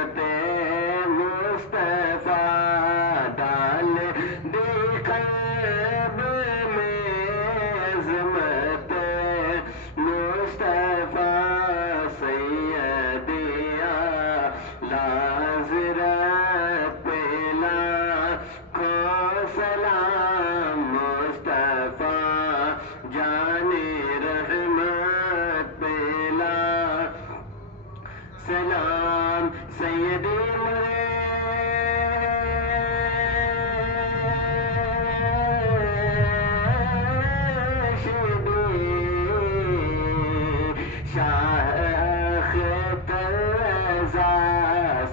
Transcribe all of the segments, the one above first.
رحمت مصطفیٰ ڈال دی قلب میں عظمت مصطفیٰ سیدیا حضرت پہ لاکھوں سلام مصطفیٰ جان رحمت پہ لاکھوں سلام سیدی شاخ ترضا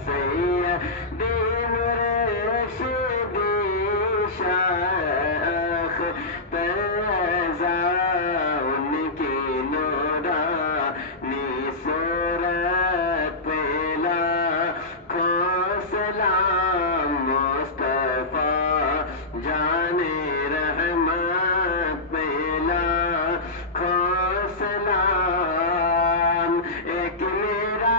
سیدی مرشدی شاخ ترضا ان کی نورانی صورت پہ لاکھوں سلام مصطفیٰ جان رحمت پہ لاکھوں سلام ایک میرا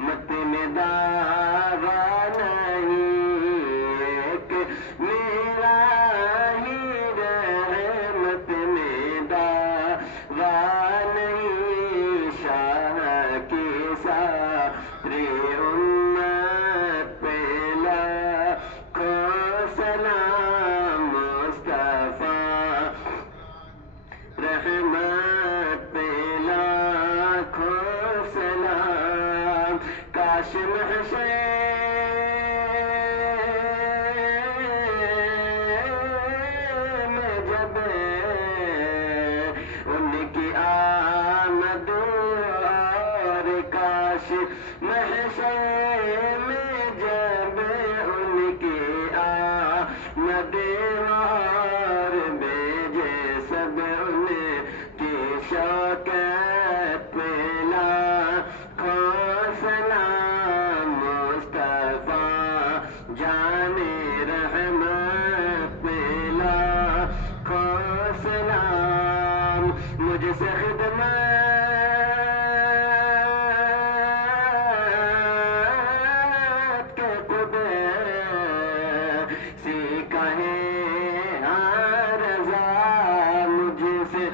مت میں دعویٰ نہیں ایک میرا ہی رحمت میں دعویٰ نہیں شاہ کی ساری امت پہ لاکھوں سلام مصطفیٰ رحمت پہ لاکھوں سلام کاش محشر میں جب ان کی آمد اور کاش محشر میں جب ان کی آمد اور بھیجے سب ان کی شوکت پہ لاکھوں سلام مصطفیٰ جان رحمت پہ لاکھوں سلام مجھ سے خدمت کے قدر سیکھا ہے رضا مجھ سے